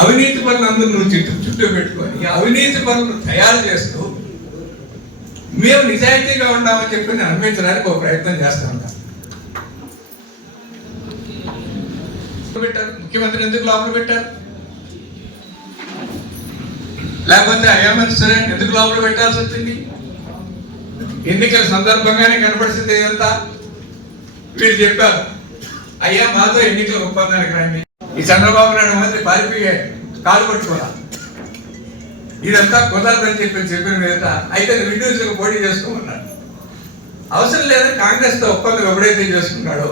అవినీతి పనులందరూ నువ్వు చుట్టూ పెట్టుకొని అవినీతి పనులు తయారు చేస్తూ మేము నిజాయితీగా ఉన్నామని చెప్పి నమ్మించడానికి ఒక ప్రయత్నం చేస్తా ఉంటాం. పెట్టారు ముఖ్యమంత్రి ఎందుకు లోపల పెట్టారు? లేకపోతే అయ్యామని సరే ఎందుకు లోపల పెట్టాల్సి వచ్చింది? ఎన్నికల సందర్భంగానే కనపడిసింది ఇదంతా. వీళ్ళు చెప్పారు, అయ్యా మాతో ఎన్నికల ఒప్పందానికి రండి. ఈ చంద్రబాబు నాయుడు మంత్రి పారిపోయే కాలు పట్టుకోవాలి, ఇదంతా కుదరదని చెప్పిన మీద అయితే ఇండివిజువల్గా పోటీ చేసుకోమన్నాడు. అవసరం లేదని కాంగ్రెస్తో ఒప్పందం ఎప్పుడైతే చేసుకున్నాడో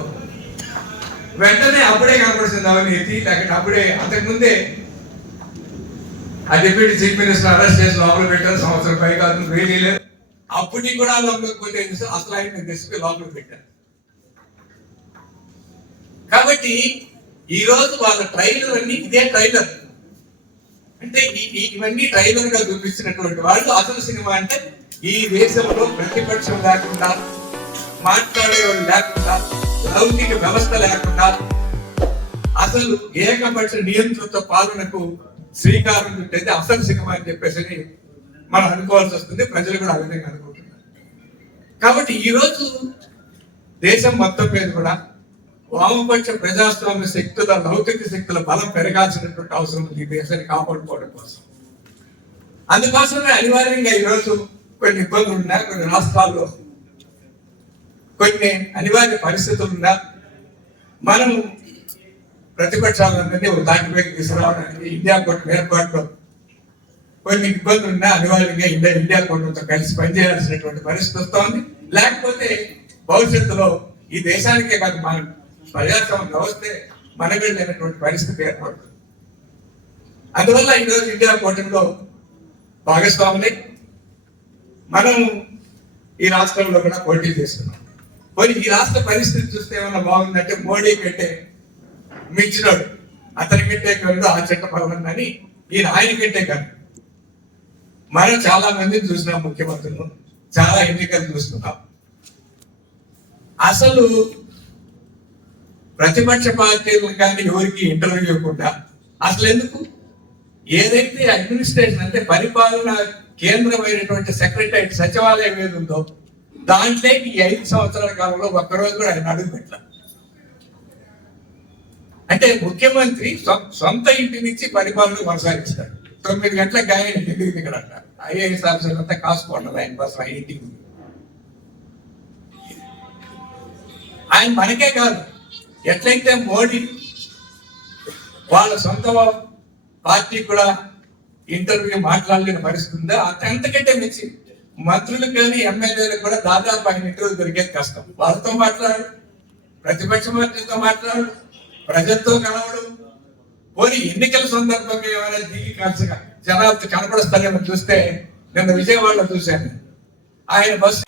వెంటనే అప్పుడే కనపడుతుంది అవినీతి. లేకపోతే అప్పుడే అంతకుముందే ఆ డిప్యూటీ చీఫ్ మినిస్టర్ అరెస్ట్ చేసి లోపల పెట్టారు. సంవత్సరం పైగా అతను వేయలేదు. అప్పటికి కూడా లోపలికి అసలు ఆయన తీసుకుని లోపలికి పెట్టారు. కాబట్టి ఈ రోజు వాళ్ళ ట్రైలర్ అన్ని ఇదే ట్రైలర్ అంటే ఇవన్నీ ట్రైలర్ గా చూపించినటువంటి వాళ్ళు. అసలు సినిమా అంటే ఈ దేశంలో ప్రతిపక్షం లేకుండా, మాట్లాడేవాళ్ళు లేకుండా, లౌకిక వ్యవస్థ లేకుండా అసలు ఏకపక్ష నియంత్రిత పాలనకు శ్రీకారం చుట్టేది అసలు సినిమా అని చెప్పేసి మనం అనుకోవాల్సి వస్తుంది. ప్రజలు కూడా ఆ విధంగా అనుకుంటున్నారు. కాబట్టి ఈరోజు దేశం మొత్తం మీద కూడా వామపక్ష ప్రజాస్వామ్య శక్తుల, లౌకిక శక్తుల బలం పెరగాల్సినటువంటి అవసరం ఉంది ఈ దేశాన్ని కాపాడుకోవడం కోసం. అందుకోసమే అనివార్యంగా ఈరోజు కొన్ని ఇబ్బందులు ఉన్నా, కొన్ని రాష్ట్రాల్లో కొన్ని అనివార్య పరిస్థితులు ఉన్నా మనం ప్రతిపక్షాలందరినీ ఒక దాటిపైకి తీసుకురావడానికి ఇండియా కూటమి ఏర్పాటులో కొన్ని ఇబ్బందులు ఉన్నా అనివార్యంగా ఇండియా కూటమితో కలిసి పనిచేయాల్సినటువంటి పరిస్థితి వస్తోంది. లేకపోతే భవిష్యత్తులో ఈ దేశానికే కాదు మనం ప్రజాస్వామ్య వ్యవస్థే మనగడలేనటువంటి పరిస్థితి ఏర్పడుతుంది. అందువల్ల ఈరోజు ఇండియా కూటమిలో భాగస్వాములై మనం ఈ రాష్ట్రంలో కూడా పోటీ చేస్తున్నాం. మరి ఈ రాష్ట్ర పరిస్థితి చూస్తే ఏమన్నా బాగుందంటే మోడీ కంటే మించినాడు, అతని కంటే కాదు ఆ చట్టపరమని ఆయన కంటే కాదు. మనం చాలా మందిని చూసినాం, ముఖ్యమంత్రులు చాలా ఎన్నికలు చూస్తున్నాం. అసలు ప్రతిపక్ష పార్టీలు కానీ ఎవరికి ఇంటర్వ్యూ ఇవ్వకుండా అసలు ఎందుకు? ఏదైతే అడ్మినిస్ట్రేషన్ అంటే పరిపాలన కేంద్రమైనటువంటి సెక్రటరీ సచివాలయం ఏది ఉందో దాంట్లోకి ఈ 5 సంవత్సరాల కాలంలో ఒక్కరోజు కూడా ఆయన అడుగు పెట్టాలి. అంటే ముఖ్యమంత్రి సొంత ఇంటి నుంచి పరిపాలన కొనసాగిస్తాడు. 9 గంటలకు ఆయన ఇంటికి ఇక్కడ అంటారు. ఐఏఎస్ ఆఫీసర్ అంతా కాసుకోండి ఆయన కోసం ఆయన ఇంటికి. ఆయన మనకే కాదు, ఎట్లయితే మోడీ వాళ్ళ సొంత పార్టీ కూడా ఇంటర్వ్యూ మాట్లాడలేని పరిస్థితి ఉందో అంతకంటే మించి మంత్రులకు కానీ ఎమ్మెల్యేలకు కూడా దాదాపు ఆయన ఇంటర్వ్యూ దొరికేది కష్టం. వాళ్ళతో మాట్లాడు, ప్రతిపక్ష పార్టీతో మాట్లాడు, ప్రజలతో కలవడు. పోనీ ఎన్నికల సందర్భంగా ఏమైనా దిగి కలిసిగా జనాలతో కనపడస్తారేమో చూస్తే నిన్న విజయవాడలో చూశాను. ఆయన బస్సు